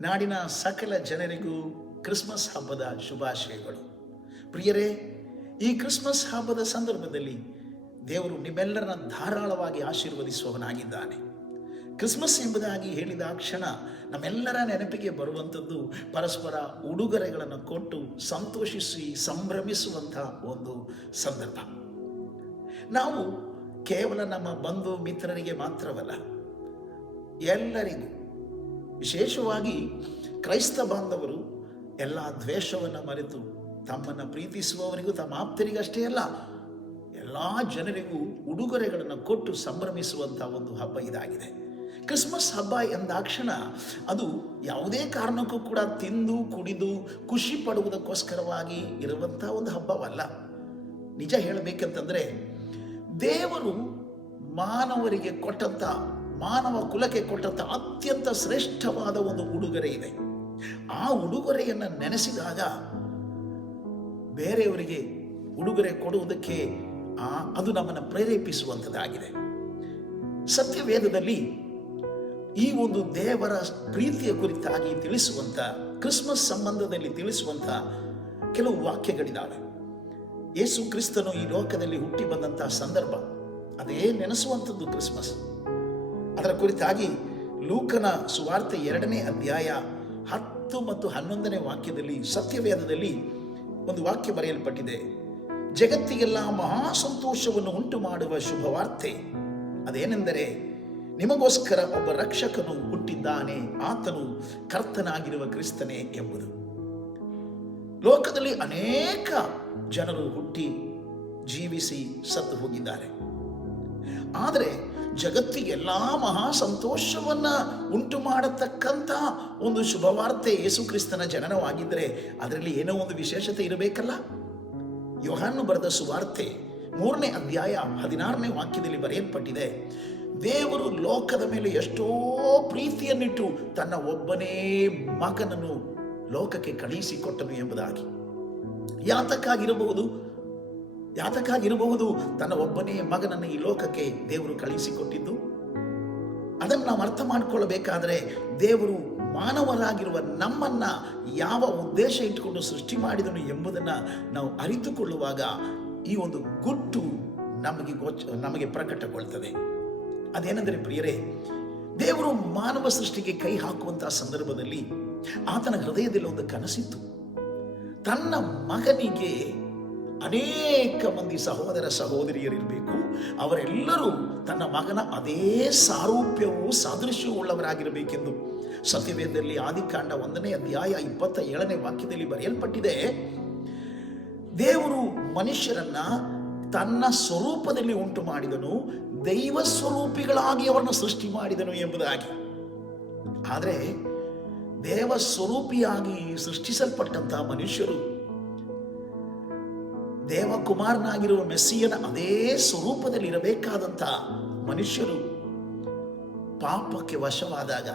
ನಾಡಿನ ಸಕಲ ಜನರಿಗೂ ಕ್ರಿಸ್ಮಸ್ ಹಬ್ಬದ ಶುಭಾಶಯಗಳು. ಪ್ರಿಯರೇ, ಈ ಕ್ರಿಸ್ಮಸ್ ಹಬ್ಬದ ಸಂದರ್ಭದಲ್ಲಿ ದೇವರು ನಿಮ್ಮೆಲ್ಲರನ್ನ ಧಾರಾಳವಾಗಿ ಆಶೀರ್ವದಿಸುವವನಾಗಿದ್ದಾನೆ. ಕ್ರಿಸ್ಮಸ್ ಎಂಬುದಾಗಿ ಹೇಳಿದ ಕ್ಷಣ ನಮ್ಮೆಲ್ಲರ ನೆನಪಿಗೆ ಬರುವಂಥದ್ದು ಪರಸ್ಪರ ಉಡುಗೊರೆಗಳನ್ನು ಕೊಟ್ಟು ಸಂತೋಷಿಸಿ ಸಂಭ್ರಮಿಸುವಂಥ ಒಂದು ಸಂದರ್ಭ. ನಾವು ಕೇವಲ ನಮ್ಮ ಬಂಧು ಮಿತ್ರರಿಗೆ ಮಾತ್ರವಲ್ಲ, ಎಲ್ಲರಿಗೂ, ವಿಶೇಷವಾಗಿ ಕ್ರೈಸ್ತ ಬಾಂಧವರು ಎಲ್ಲ ದ್ವೇಷವನ್ನು ಮರೆತು ತಮ್ಮನ್ನು ಪ್ರೀತಿಸುವವರಿಗೂ ತಮ್ಮ ಆಪ್ತರಿಗಷ್ಟೇ ಅಲ್ಲ, ಎಲ್ಲ ಜನರಿಗೂ ಉಡುಗೊರೆಗಳನ್ನು ಕೊಟ್ಟು ಸಂಭ್ರಮಿಸುವಂಥ ಒಂದು ಹಬ್ಬ ಇದಾಗಿದೆ. ಕ್ರಿಸ್ಮಸ್ ಹಬ್ಬ ಎಂದಾಕ್ಷಣ ಅದು ಯಾವುದೇ ಕಾರಣಕ್ಕೂ ಕೂಡ ತಿಂದು ಕುಡಿದು ಖುಷಿ ಪಡುವುದಕ್ಕೋಸ್ಕರವಾಗಿ ಇರುವಂಥ ಒಂದು ಹಬ್ಬವಲ್ಲ. ನಿಜ ಹೇಳಬೇಕಂತಂದರೆ, ದೇವರು ಮಾನವರಿಗೆ ಕೊಟ್ಟಂಥ, ಮಾನವ ಕುಲಕ್ಕೆ ಕೊಟ್ಟಂಥ ಅತ್ಯಂತ ಶ್ರೇಷ್ಠವಾದ ಒಂದು ಉಡುಗೊರೆ ಇದೆ. ಆ ಉಡುಗೊರೆಯನ್ನು ನೆನೆಸಿದಾಗ ಬೇರೆಯವರಿಗೆ ಉಡುಗೊರೆ ಕೊಡುವುದಕ್ಕೆ ಅದು ನಮ್ಮನ್ನು ಪ್ರೇರೇಪಿಸುವಂಥದ್ದಾಗಿದೆ. ಸತ್ಯವೇದದಲ್ಲಿ ಈ ಒಂದು ದೇವರ ಪ್ರೀತಿಯ ಕುರಿತಾಗಿ ತಿಳಿಸುವಂಥ, ಕ್ರಿಸ್ಮಸ್ ಸಂಬಂಧದಲ್ಲಿ ತಿಳಿಸುವಂಥ ಕೆಲವು ವಾಕ್ಯಗಳಿದ್ದಾವೆ. ಯೇಸು ಕ್ರಿಸ್ತನು ಈ ಲೋಕದಲ್ಲಿ ಹುಟ್ಟಿ ಬಂದಂಥ ಸಂದರ್ಭ, ಅದೇ ನೆನೆಸುವಂಥದ್ದು ಕ್ರಿಸ್ಮಸ್. ಅದರ ಕುರಿತಾಗಿ ಲೂಕನ ಸುವಾರ್ತೆ 2ನೇ ಅಧ್ಯಾಯ 10 ಮತ್ತು 11ನೇ ವಾಕ್ಯದಲ್ಲಿ, ಸತ್ಯವೇದದಲ್ಲಿ ಒಂದು ವಾಕ್ಯ ಬರೆಯಲ್ಪಟ್ಟಿದೆ. ಜಗತ್ತಿಗೆಲ್ಲ ಮಹಾ ಸಂತೋಷವನ್ನು ಉಂಟು ಮಾಡುವ ಶುಭವಾರ್ತೆ ಅದೇನೆಂದರೆ, ನಿಮಗೋಸ್ಕರ ಒಬ್ಬ ರಕ್ಷಕನು ಹುಟ್ಟಿದ್ದಾನೆ, ಆತನು ಕರ್ತನಾಗಿರುವ ಕ್ರಿಸ್ತನೇ ಎಂಬುದು. ಲೋಕದಲ್ಲಿ ಅನೇಕ ಜನರು ಹುಟ್ಟಿ ಜೀವಿಸಿ ಸತ್ತು ಹೋಗಿದ್ದಾರೆ. ಆದರೆ ಜಗತ್ತಿಗೆಲ್ಲ ಮಹಾ ಸಂತೋಷವನ್ನ ಉಂಟು ಮಾಡತಕ್ಕಂಥ ಒಂದು ಶುಭವಾರ್ತೆ ಯೇಸು ಕ್ರಿಸ್ತನ ಜನನವಾಗಿದ್ದರೆ ಅದರಲ್ಲಿ ಏನೋ ಒಂದು ವಿಶೇಷತೆ ಇರಬೇಕಲ್ಲ. ಯೋಹಾನನು ಬರೆದ ಸುವಾರ್ತೆ 3ನೇ ಅಧ್ಯಾಯ 16ನೇ ವಾಕ್ಯದಲ್ಲಿ ಬರೆಯಲ್ಪಟ್ಟಿದೆ, ದೇವರು ಲೋಕದ ಮೇಲೆ ಎಷ್ಟೋ ಪ್ರೀತಿಯನ್ನಿಟ್ಟು ತನ್ನ ಒಬ್ಬನೇ ಮಗನನ್ನು ಲೋಕಕ್ಕೆ ಕಳುಹಿಸಿಕೊಟ್ಟನು ಎಂಬುದಾಗಿ. ಯಾತಕ್ಕಾಗಿರಬಹುದು ತನ್ನ ಒಬ್ಬನೇ ಮಗನನ್ನು ಈ ಲೋಕಕ್ಕೆ ದೇವರು ಕಳುಹಿಸಿಕೊಟ್ಟಿದ್ದು? ಅದನ್ನು ನಾವು ಅರ್ಥ ಮಾಡಿಕೊಳ್ಳಬೇಕಾದ್ರೆ, ದೇವರು ಮಾನವರಾಗಿರುವ ನಮ್ಮನ್ನ ಯಾವ ಉದ್ದೇಶ ಇಟ್ಟುಕೊಂಡು ಸೃಷ್ಟಿ ಮಾಡಿದನು ಎಂಬುದನ್ನು ನಾವು ಅರಿತುಕೊಳ್ಳುವಾಗ ಈ ಒಂದು ಗುಟ್ಟು ನಮಗೆ ಪ್ರಕಟಗೊಳ್ತದೆ. ಅದೇನೆಂದರೆ ಪ್ರಿಯರೇ, ದೇವರು ಮಾನವ ಸೃಷ್ಟಿಗೆ ಕೈ ಹಾಕುವಂತಹ ಸಂದರ್ಭದಲ್ಲಿ ಆತನ ಹೃದಯದಲ್ಲಿ ಒಂದು ಕನಸಿತ್ತು. ತನ್ನ ಮಗನಿಗೆ ಅನೇಕ ಮಂದಿ ಸಹೋದರ ಸಹೋದರಿಯರಿರಬೇಕು, ಅವರೆಲ್ಲರೂ ತನ್ನ ಮಗನ ಅದೇ ಸಾರೂಪ್ಯವೂ ಸಾದೃಶ್ಯವೂ ಉಳ್ಳವರಾಗಿರಬೇಕೆಂದು ಸತ್ಯವೇದದಲ್ಲಿ ಆದಿಕಾಂಡ 1ನೇ ಅಧ್ಯಾಯ 27ನೇ ವಾಕ್ಯದಲ್ಲಿ ಬರೆಯಲ್ಪಟ್ಟಿದೆ. ದೇವರು ಮನುಷ್ಯರನ್ನ ತನ್ನ ಸ್ವರೂಪದಲ್ಲಿ ಉಂಟು ಮಾಡಿದನು, ದೈವ ಸ್ವರೂಪಿಗಳಾಗಿ ಅವರನ್ನು ಸೃಷ್ಟಿ ಮಾಡಿದನು ಎಂಬುದಾಗಿ. ಆದರೆ ದೇವ ಸ್ವರೂಪಿಯಾಗಿ ಸೃಷ್ಟಿಸಲ್ಪಟ್ಟಂತಹ ಮನುಷ್ಯರು ದೇವಕುಮಾರನಾಗಿರುವ ಮೆಸ್ಸಿಯನ ಅದೇ ಸ್ವರೂಪದಲ್ಲಿ ಇರಬೇಕಾದಂಥ ಮನುಷ್ಯರು ಪಾಪಕ್ಕೆ ವಶವಾದಾಗ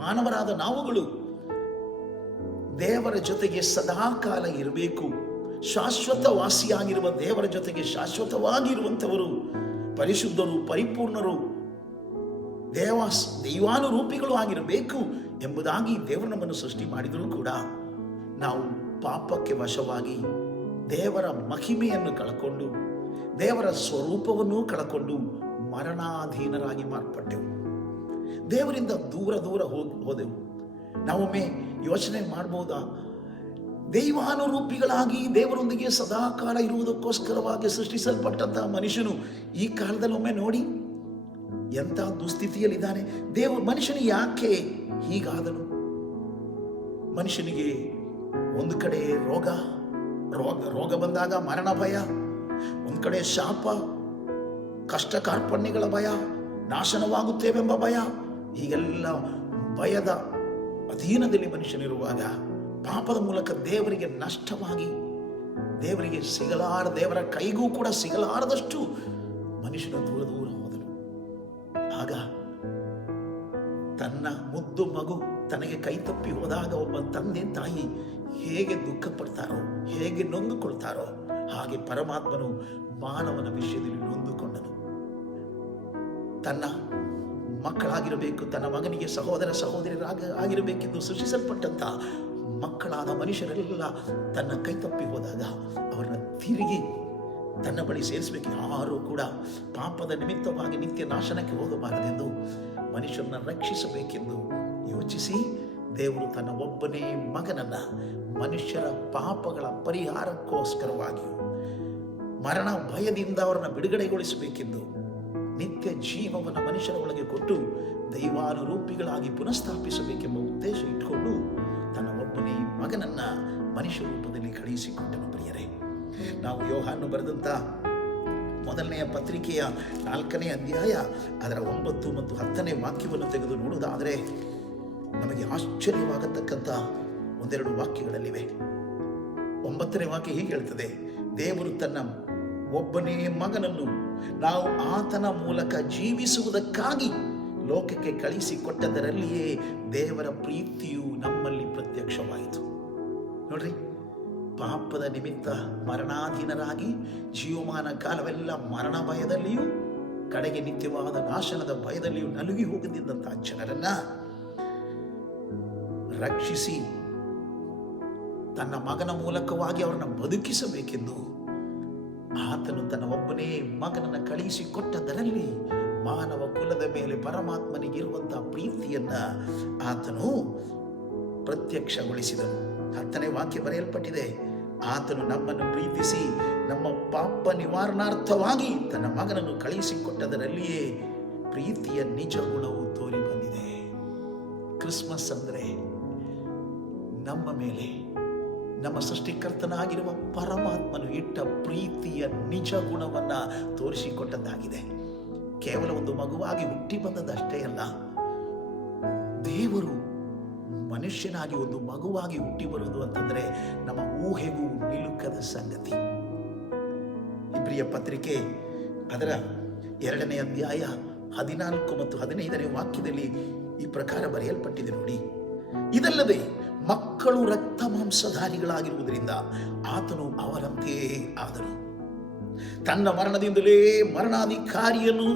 ಮಾನವರಾದ ನಾವುಗಳು ದೇವರ ಜೊತೆಗೆ ಸದಾಕಾಲ ಇರಬೇಕು, ಶಾಶ್ವತವಾಸಿಯಾಗಿರುವ ದೇವರ ಜೊತೆಗೆ ಶಾಶ್ವತವಾಗಿರುವಂಥವರು, ಪರಿಶುದ್ಧರು, ಪರಿಪೂರ್ಣರು, ದೈವಾನುರೂಪಿಗಳು ಆಗಿರಬೇಕು ಎಂಬುದಾಗಿ ದೇವರು ನಮ್ಮನ್ನು ಸೃಷ್ಟಿ ಮಾಡಿದರೂ ಕೂಡ ನಾವು ಪಾಪಕ್ಕೆ ವಶವಾಗಿ ದೇವರ ಮಹಿಮೆಯನ್ನು ಕಳಕೊಂಡು ದೇವರ ಸ್ವರೂಪವನ್ನು ಕಳಕೊಂಡು ಮರಣಾಧೀನರಾಗಿ ಮಾರ್ಪಟ್ಟೆವು. ದೇವರಿಂದ ದೂರ ಹೋದೆವು. ನಾವೊಮ್ಮೆ ಯೋಚನೆ ಮಾಡ್ಬೋದಾ, ದೈವಾನುರೂಪಿಗಳಾಗಿ ದೇವರೊಂದಿಗೆ ಸದಾಕಾಲ ಇರುವುದಕ್ಕೋಸ್ಕರವಾಗಿ ಸೃಷ್ಟಿಸಲ್ಪಟ್ಟಂತಹ ಮನುಷ್ಯನು ಈ ಕಾಲದಲ್ಲಿ ಒಮ್ಮೆ ನೋಡಿ ಎಂಥ ದುಸ್ಥಿತಿಯಲ್ಲಿದ್ದಾನೆ. ಮನುಷ್ಯನು ಯಾಕೆ ಹೀಗಾದನು? ಮನುಷ್ಯನಿಗೆ ಒಂದು ಕಡೆ ರೋಗ ಬಂದಾಗ ಮರಣ ಭಯ, ಒಂದು ಕಡೆ ಶಾಪ, ಕಷ್ಟ ಕಾರ್ಪಣ್ಯಗಳ ಭಯ, ನಾಶನವಾಗುತ್ತೇವೆಂಬ ಭಯ, ಹೀಗೆಲ್ಲ ಭಯದ ಅಧೀನದಲ್ಲಿ ಮನುಷ್ಯನಿರುವಾಗ ಪಾಪದ ಮೂಲಕ ದೇವರಿಗೆ ನಷ್ಟವಾಗಿ ದೇವರ ಕೈಗೂ ಕೂಡ ಸಿಗಲಾರದಷ್ಟು ಮನುಷ್ಯನ ದೂರ ಹೋದನು. ಆಗ ತನ್ನ ಮುದ್ದು ಮಗು ತನಗೆ ಕೈ ತಪ್ಪಿ ಹೋದಾಗ ಒಬ್ಬ ತಂದೆ ತಾಯಿ ಹೇಗೆ ದುಃಖ ಪಡ್ತಾರೋ, ಹೇಗೆ ನೊಂದುಕೊಳ್ತಾರೋ, ಹಾಗೆ ಪರಮಾತ್ಮನು ಮಾನವನ ವಿಷಯದಲ್ಲಿ ನೊಂದುಕೊಂಡನು. ತನ್ನ ಮಕ್ಕಳಾಗಿರಬೇಕು, ತನ್ನ ಮಗನಿಗೆ ಸಹೋದರ ಆಗಿರಬೇಕೆಂದು ಸೃಷ್ಟಿಸಲ್ಪಟ್ಟಂಥ ಮಕ್ಕಳಾದ ಮನುಷ್ಯರೆಲ್ಲ ತನ್ನ ಕೈ ತಪ್ಪಿ ಹೋದಾಗ ಅವರನ್ನ ತಿರುಗಿ ತನ್ನ ಬಳಿ ಸೇರಿಸಬೇಕು. ಯಾರೂ ಕೂಡ ಪಾಪದ ನಿಮಿತ್ತವಾಗಿ ನಿತ್ಯ ನಾಶನಕ್ಕೆ ಹೋಗಬಾರದೆಂದು ಮನುಷ್ಯರನ್ನ ರಕ್ಷಿಸಬೇಕೆಂದು ಯೋಚಿಸಿ ದೇವರು ತನ್ನ ಒಬ್ಬನೇ ಮಗನನ್ನ ಮನುಷ್ಯರ ಪಾಪಗಳ ಪರಿಹಾರಕ್ಕೋಸ್ಕರವಾಗಿಯೂ ಮರಣ ಭಯದಿಂದ ಅವರನ್ನು ಬಿಡುಗಡೆಗೊಳಿಸಬೇಕೆಂದು ನಿತ್ಯ ಜೀವವನ್ನು ಮನುಷ್ಯರ ಒಳಗೆ ಕೊಟ್ಟು ದೈವಾನುರೂಪಿಗಳಾಗಿ ಪುನಃಸ್ಥಾಪಿಸಬೇಕೆಂಬ ಉದ್ದೇಶ ಇಟ್ಕೊಂಡು ತನ್ನ ಒಬ್ಬನೇ ಮಗನನ್ನ ಮನುಷ್ಯ ರೂಪದಲ್ಲಿ ಕಳುಹಿಸಿಕೊಟ್ಟನು. ಪ್ರಿಯರೇ, ನಾವು ಯೋಹಾನನು ಬರೆದಂಥ ಮೊದಲನೆಯ ಪತ್ರಿಕೆಯ 4ನೇ ಅಧ್ಯಾಯ ಅದರ 9 ಮತ್ತು 10ನೇ ವಾಕ್ಯವನ್ನು ತೆಗೆದು ನೋಡುವುದಾದರೆ ನಮಗೆ ಆಶ್ಚರ್ಯವಾಗತಕ್ಕಂಥ ಒಂದೆರಡು ವಾಕ್ಯಗಳಲ್ಲಿವೆ. 9ನೇ ವಾಕ್ಯ ಹೀಗೆ ಹೇಳ್ತದೆ: ದೇವರು ತನ್ನ ಒಬ್ಬನೇ ಮಗನನ್ನು ನಾವು ಆತನ ಮೂಲಕ ಜೀವಿಸುವುದಕ್ಕಾಗಿ ಲೋಕಕ್ಕೆ ಕಳಿಸಿಕೊಟ್ಟದರಲ್ಲಿಯೇ ದೇವರ ಪ್ರೀತಿಯು ನಮ್ಮಲ್ಲಿ ಪ್ರತ್ಯಕ್ಷವಾಯಿತು. ನೋಡ್ರಿ, ಪಾಪದ ನಿಮಿತ್ತ ಮರಣಾಧೀನರಾಗಿ ಜೀವಮಾನ ಕಾಲವೆಲ್ಲ ಮರಣ ಭಯದಲ್ಲಿಯೂ ಕಡೆಗೆ ನಿತ್ಯವಾದ ನಾಶನದ ಭಯದಲ್ಲಿಯೂ ನಲುಗಿ ಹೋಗದಿದ್ದಂತಹ ಜನರನ್ನ ರಕ್ಷಿಸಿ ತನ್ನ ಮಗನ ಮೂಲಕವಾಗಿ ಅವರನ್ನು ಬದುಕಿಸಬೇಕೆಂದು ಆತನು ತನ್ನ ಒಬ್ಬನೇ ಮಗನನ್ನು ಕಳುಹಿಸಿಕೊಟ್ಟದರಲ್ಲಿ ಮಾನವ ಕುಲದ ಮೇಲೆ ಪರಮಾತ್ಮನಿಗಿರುವಂತಹ ಪ್ರೀತಿಯನ್ನ ಆತನು ಪ್ರತ್ಯಕ್ಷಗೊಳಿಸಿದನು. 10ನೇ ವಾಕ್ಯ ಬರೆಯಲ್ಪಟ್ಟಿದೆ: ಆತನು ನಮ್ಮನ್ನು ಪ್ರೀತಿಸಿ ನಮ್ಮ ಪಾಪ ನಿವಾರಣಾರ್ಥವಾಗಿ ತನ್ನ ಮಗನನ್ನು ಕಳುಹಿಸಿಕೊಟ್ಟದರಲ್ಲಿಯೇ ಪ್ರೀತಿಯ ನಿಜ ಗುಣವು ತೋರಿ ಬಂದಿದೆ. ಕ್ರಿಸ್ಮಸ್ ಅಂದರೆ ನಮ್ಮ ಮೇಲೆ ನಮ್ಮ ಸೃಷ್ಟಿಕರ್ತನಾಗಿರುವ ಪರಮಾತ್ಮನು ಇಟ್ಟ ಪ್ರೀತಿಯ ನಿಜ ಗುಣವನ್ನ ತೋರಿಸಿಕೊಟ್ಟದ್ದಾಗಿದೆ. ಕೇವಲ ಒಂದು ಮಗುವಾಗಿ ಹುಟ್ಟಿ ಬಂದದಷ್ಟೇ ಅಲ್ಲ, ದೇವರು ಮನುಷ್ಯನಾಗಿ ಒಂದು ಮಗುವಾಗಿ ಹುಟ್ಟಿ ಬರುವುದು ಅಂತಂದ್ರೆ ನಮ್ಮ ಊಹೆಗೂ ನಿಲುಕದ ಸಂಗತಿ. ಇಬ್ರಿಯ ಪತ್ರಿಕೆ ಅದರ 2ನೇ ಅಧ್ಯಾಯ 14 ಮತ್ತು 15ನೇ ವಾಕ್ಯದಲ್ಲಿ ಈ ಪ್ರಕಾರ ಬರೆಯಲ್ಪಟ್ಟಿದೆ ನೋಡಿ: ಇದಲ್ಲದೆ ಮಕ್ಕಳು ರಕ್ತ ಮಾಂಸಧಾರಿಗಳಾಗಿರುವುದರಿಂದ ಆತನು ಅವರಂತೆಯೇ ಆದನು. ತನ್ನ ಮರಣದಿಂದಲೇ ಮರಣಾಧಿಕಾರಿಯನ್ನು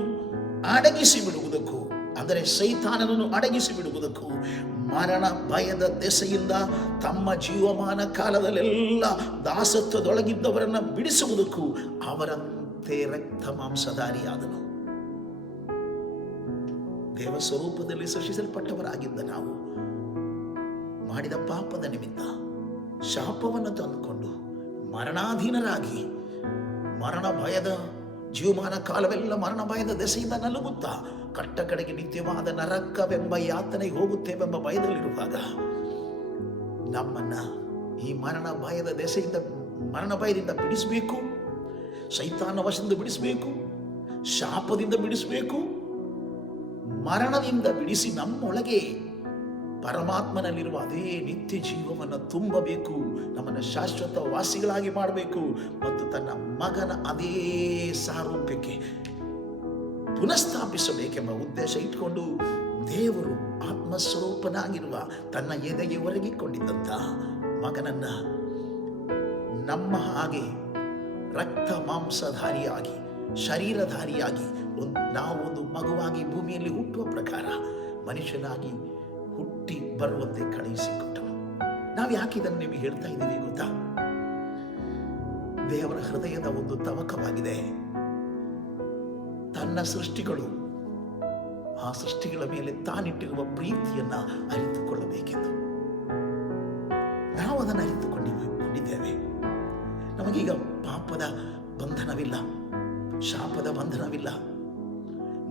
ಅಡಗಿಸಿ ಬಿಡುವುದಕ್ಕೂ, ಅಂದರೆ ಸೈತಾನನನ್ನು ಅಡಗಿಸಿ ಬಿಡುವುದಕ್ಕೂ, ಮರಣ ಭಯದ ದೆಸೆಯಿಂದ ತಮ್ಮ ಜೀವಮಾನ ಕಾಲದಲ್ಲೆಲ್ಲ ದಾಸತ್ವದೊಳಗಿದ್ದವರನ್ನ ಬಿಡಿಸುವುದಕ್ಕೂ ಅವರಂತೆ ರಕ್ತ ಮಾಂಸಧಾರಿಯಾದನು. ದೇವ ಸ್ವರೂಪದಲ್ಲಿ ಸೃಷ್ಟಿಸಲ್ಪಟ್ಟವರಾಗಿದ್ದ ನಾವು ಮಾಡಿದ ಪಾಪದ ನಿಮಿತ್ತ ಶಾಪವನ್ನು ತಂದುಕೊಂಡು ಮರಣಾಧೀನರಾಗಿ ಮರಣ ಭಯದ ಜೀವಮಾನ ಕಾಲವೆಲ್ಲ ಮರಣ ಭಯದ ದೆಸೆಯಿಂದ ನಲುಗುತ್ತಾ ಕಟ್ಟ ಕಡೆಗೆ ನಿತ್ಯವಾದ ನರಕವೆಂಬ ಯಾತನೆಗೆ ಹೋಗುತ್ತೇವೆಂಬ ಭಯದಲ್ಲಿರುವಾಗ ನಮ್ಮನ್ನ ಈ ಮರಣ ಭಯದಿಂದ ಬಿಡಿಸಬೇಕು, ಸೈತಾನ ವಶದಿಂದ ಬಿಡಿಸಬೇಕು, ಶಾಪದಿಂದ ಬಿಡಿಸಬೇಕು, ಮರಣದಿಂದ ಬಿಡಿಸಿ ನಮ್ಮೊಳಗೆ ಪರಮಾತ್ಮನಲ್ಲಿರುವ ಅದೇ ನಿತ್ಯ ಜೀವವನ್ನು ತುಂಬಬೇಕು, ನಮ್ಮನ್ನು ಶಾಶ್ವತ ವಾಸಿಗಳಾಗಿ ಮಾಡಬೇಕು ಮತ್ತು ತನ್ನ ಮಗನ ಅದೇ ಸಾರೂಪ್ಯಕ್ಕೆ ಪುನಃಸ್ಥಾಪಿಸಬೇಕೆಂಬ ಉದ್ದೇಶ ಇಟ್ಕೊಂಡು ದೇವರು ಆತ್ಮಸ್ವರೂಪನಾಗಿರುವ ತನ್ನ ಎದೆಗೆ ಒರಗಿಕೊಂಡಿದ್ದಂಥ ಮಗನನ್ನ ನಮ್ಮ ಹಾಗೆ ರಕ್ತ ಮಾಂಸಧಾರಿಯಾಗಿ ಶರೀರಧಾರಿಯಾಗಿ ನಾವೊಂದು ಮಗುವಾಗಿ ಭೂಮಿಯಲ್ಲಿ ಹುಟ್ಟುವ ಪ್ರಕಾರ ಮನುಷ್ಯನಾಗಿ ಹುಟ್ಟಿ ಬರುವಂತೆ ಕಳುಹಿಸಿಕೊಟ್ಟನು. ನಾವು ಯಾಕೆ ಇದನ್ನು ನಿಮಗೆ ಹೇಳ್ತಾ ಇದ್ದೀವಿ ಗೊತ್ತಾ? ದೇವರ ಹೃದಯದ ಒಂದು ತವಕವಾಗಿದೆ. ತನ್ನ ಸೃಷ್ಟಿಗಳು ಆ ಸೃಷ್ಟಿಗಳ ಮೇಲೆ ತಾನಿಟ್ಟಿರುವ ಪ್ರೀತಿಯನ್ನ ಅರಿತುಕೊಳ್ಳಬೇಕೆಂದು ನಾವು ಅದನ್ನು ಅರಿತುಕೊಂಡಿದ್ದೇವೆ. ನಮಗೀಗ ಪಾಪದ ಬಂಧನವಿಲ್ಲ, ಶಾಪದ ಬಂಧನವಿಲ್ಲ,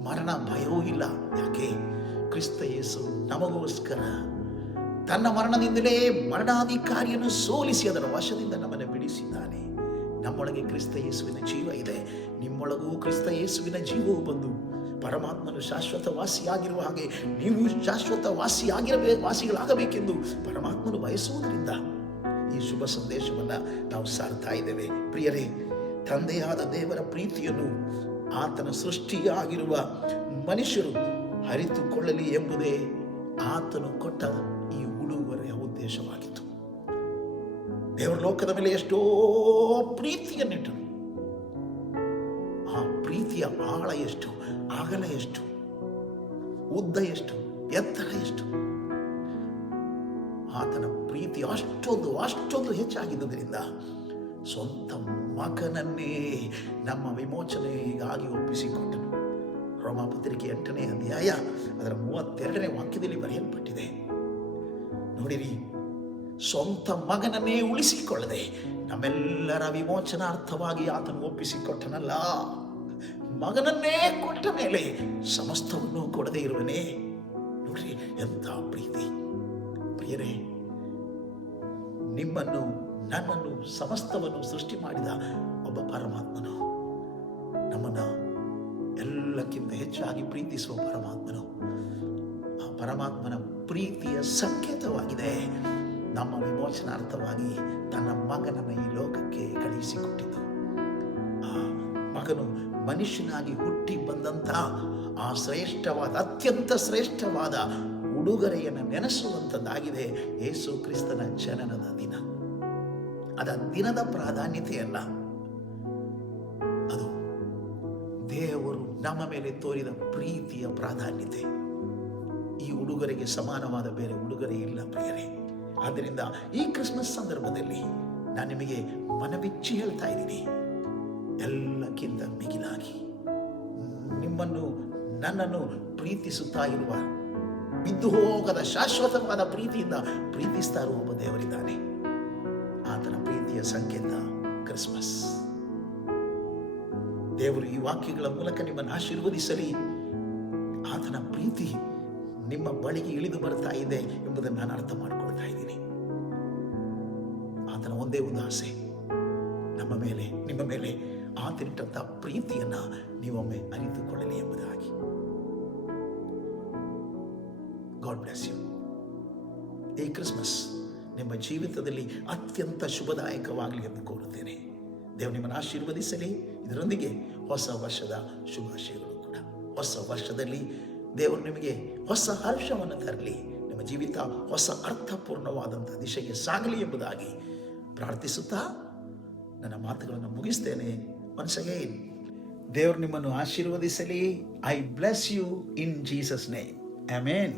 ಮರಣ ಭಯವೂ ಇಲ್ಲ. ಯಾಕೆ? ಕ್ರಿಸ್ತ ಯೇಸು ನಮಗೋಸ್ಕರ ತನ್ನ ಮರಣದಿಂದಲೇ ಮರಣಾಧಿಕಾರಿಯನ್ನು ಸೋಲಿಸಿ ಅದರ ವಶದಿಂದ ನಮ್ಮನ್ನು ಬಿಡಿಸಿದ್ದಾನೆ. ನಮ್ಮೊಳಗೆ ಕ್ರಿಸ್ತ ಯೇಸುವಿನ ಜೀವ ಇದೆ. ನಿಮ್ಮೊಳಗೂ ಕ್ರಿಸ್ತ ಯೇಸುವಿನ ಜೀವವು ಬಂದು ಪರಮಾತ್ಮನು ಶಾಶ್ವತ ವಾಸಿಯಾಗಿರುವ ಹಾಗೆ ನೀವು ಶಾಶ್ವತ ವಾಸಿಗಳಾಗಬೇಕೆಂದು ಪರಮಾತ್ಮನು ಬಯಸುವುದರಿಂದ ಈ ಶುಭ ಸಂದೇಶವನ್ನು ನಾವು ಸಾರ್ತಾ ಇದ್ದೇವೆ. ಪ್ರಿಯರೇ, ತಂದೆಯಾದ ದೇವರ ಪ್ರೀತಿಯನ್ನು ಆತನ ಸೃಷ್ಟಿಯಾಗಿರುವ ಮನುಷ್ಯರು ಅರಿತುಕೊಳ್ಳಲಿ ಎಂಬುದೇ ಆತನು ಕೊಟ್ಟ ಈ ಉಡುಗೊರೆಯ ಉದ್ದೇಶವಾಗಿತ್ತು. ದೇವರ ಲೋಕದ ಮೇಲೆ ಎಷ್ಟೋ ಪ್ರೀತಿಯನ್ನಿಟ್ಟನು. ಆ ಪ್ರೀತಿಯ ಆಳ ಎಷ್ಟು, ಅಗಲ ಎಷ್ಟು, ಉದ್ದ ಎಷ್ಟು, ಎತ್ತರ ಎಷ್ಟು. ಆತನ ಪ್ರೀತಿ ಅಷ್ಟೊಂದು ಹೆಚ್ಚಾಗಿದ್ದುದರಿಂದ ಸ್ವಂತ ಮಗನನ್ನೇ ನಮ್ಮ ವಿಮೋಚನೆಗಾಗಿ ಒಪ್ಪಿಸಿಕೊಟ್ಟನು. ರೋಮಾಪತ್ರಿಕೆ 8ನೇ ಅಧ್ಯಾಯ ಅದರ 32ನೇ ವಾಕ್ಯದಲ್ಲಿ ಬರೆಯಲ್ಪಟ್ಟಿದೆ. ನೋಡಿರಿ, ಸ್ವಂತ ಮಗನನ್ನೇ ಉಳಿಸಿಕೊಳ್ಳದೆ ನಮ್ಮೆಲ್ಲರ ವಿಮೋಚನಾರ್ಥವಾಗಿ ಆತನು ಒಪ್ಪಿಸಿಕೊಟ್ಟನಲ್ಲ. ಮಗನನ್ನೇ ಕೊಟ್ಟ ಮೇಲೆ ಸಮಸ್ತವನ್ನು ಕೊಡದೇ ಇರುವನೇ. ನೋಡ್ರಿ ಎಂಥ ಪ್ರೀತಿ. ಪ್ರಿಯರೇ, ನಿಮ್ಮನ್ನು ನನ್ನನ್ನು ಸಮಸ್ತವನ್ನು ಸೃಷ್ಟಿ ಮಾಡಿದ ಒಬ್ಬ ಪರಮಾತ್ಮನು, ನಮ್ಮನ್ನು ಎಲ್ಲಕ್ಕಿಂತ ಹೆಚ್ಚಾಗಿ ಪ್ರೀತಿಸುವ ಪರಮಾತ್ಮನು, ಆ ಪರಮಾತ್ಮನ ಪ್ರೀತಿಯ ಸಂಕೇತವಾಗಿದೆ ನಮ್ಮ ವಿಮೋಚನಾರ್ಥವಾಗಿ ತನ್ನ ಮಗನನ್ನು ಈ ಲೋಕಕ್ಕೆ ಕಳುಹಿಸಿಕೊಟ್ಟಿದ್ದು. ಆ ಮಗನು ಮನುಷ್ಯನಾಗಿ ಹುಟ್ಟಿ ಬಂದಂಥ ಆ ಶ್ರೇಷ್ಠವಾದ, ಅತ್ಯಂತ ಶ್ರೇಷ್ಠವಾದ ಉಡುಗೊರೆಯನ್ನು ನೆನೆಸುವಂಥದ್ದಾಗಿದೆ ಯೇಸು ಕ್ರಿಸ್ತನ ಜನನದ ದಿನ. ಅದ ದಿನದ ಪ್ರಾಧಾನ್ಯತೆಯಲ್ಲ, ಅದು ದೇವರು ನಮ್ಮ ಮೇಲೆ ತೋರಿದ ಪ್ರೀತಿಯ ಪ್ರಾಧಾನ್ಯತೆ. ಈ ಉಡುಗೊರೆಗೆ ಸಮಾನವಾದ ಬೇರೆ ಉಡುಗೊರೆ ಇಲ್ಲ ಪ್ರಿಯರೇ. ಆದ್ದರಿಂದ ಈ ಕ್ರಿಸ್ಮಸ್ ಸಂದರ್ಭದಲ್ಲಿ ನಾನು ನಿಮಗೆ ಮನಬಿಚ್ಚಿ ಹೇಳ್ತಾ ಇದ್ದೀನಿ, ಎಲ್ಲಕ್ಕಿಂತ ಮಿಗಿಲಾಗಿ ನಿಮ್ಮನ್ನು ನನ್ನನ್ನು ಪ್ರೀತಿಸುತ್ತಾ ಇರುವ, ಬಿದ್ದು ಹೋಗದ ಶಾಶ್ವತವಾದ ಪ್ರೀತಿಯಿಂದ ಪ್ರೀತಿಸ್ತಾ ಇರುವ ಒಬ್ಬ ದೇವರಿದ್ದಾನೆ. ಆತನ ಪ್ರೀತಿಯ ಸಂಕೇತ ಕ್ರಿಸ್ಮಸ್. ದೇವರು ಈ ವಾಕ್ಯಗಳ ಮೂಲಕ ನಿಮ್ಮನ್ನು ಆಶೀರ್ವದಿಸಲಿ. ಆತನ ಪ್ರೀತಿ ನಿಮ್ಮ ಬಳಿಗೆ ಇಳಿದು ಬರ್ತಾ ಇದೆ ಎಂಬುದನ್ನು ನಾನು ಅರ್ಥ ಮಾಡಿಕೊಳ್ತಾ ಇದ್ದೀನಿ. ಆತನ ಒಂದೇ ಒಂದು ಆಸೆ, ನಮ್ಮ ಮೇಲೆ, ನಿಮ್ಮ ಮೇಲೆ ಆತನಿಟ್ಟಂಥ ಪ್ರೀತಿಯನ್ನ ನೀವೊಮ್ಮೆ ಅರಿತುಕೊಳ್ಳಲಿ ಎಂಬುದಾಗಿ. God bless you. ಈ ಕ್ರಿಸ್ಮಸ್ ನಿಮ್ಮ ಜೀವಿತದಲ್ಲಿ ಅತ್ಯಂತ ಶುಭದಾಯಕವಾಗಲಿ ಎಂದು ಕೋರುತ್ತೇನೆ. ದೇವರು ನಿಮ್ಮನ್ನು ಆಶೀರ್ವದಿಸಲಿ. ಇದರೊಂದಿಗೆ ಹೊಸ ವರ್ಷದ ಶುಭಾಶಯಗಳು ಕೂಡ. ಹೊಸ ವರ್ಷದಲ್ಲಿ ದೇವರು ನಿಮಗೆ ಹೊಸ ಹರ್ಷವನ್ನು ತರಲಿ. ನಿಮ್ಮ ಜೀವಿತ ಹೊಸ ಅರ್ಥಪೂರ್ಣವಾದಂಥ ದಿಶೆಗೆ ಸಾಗಲಿ ಎಂಬುದಾಗಿ ಪ್ರಾರ್ಥಿಸುತ್ತಾ ನನ್ನ ಮಾತುಗಳನ್ನು ಮುಗಿಸ್ತೇನೆ. ಒನ್ಸ್ ಅಗೈನ್, ದೇವರು ನಿಮ್ಮನ್ನು ಆಶೀರ್ವದಿಸಲಿ. I bless you in Jesus name. Amen.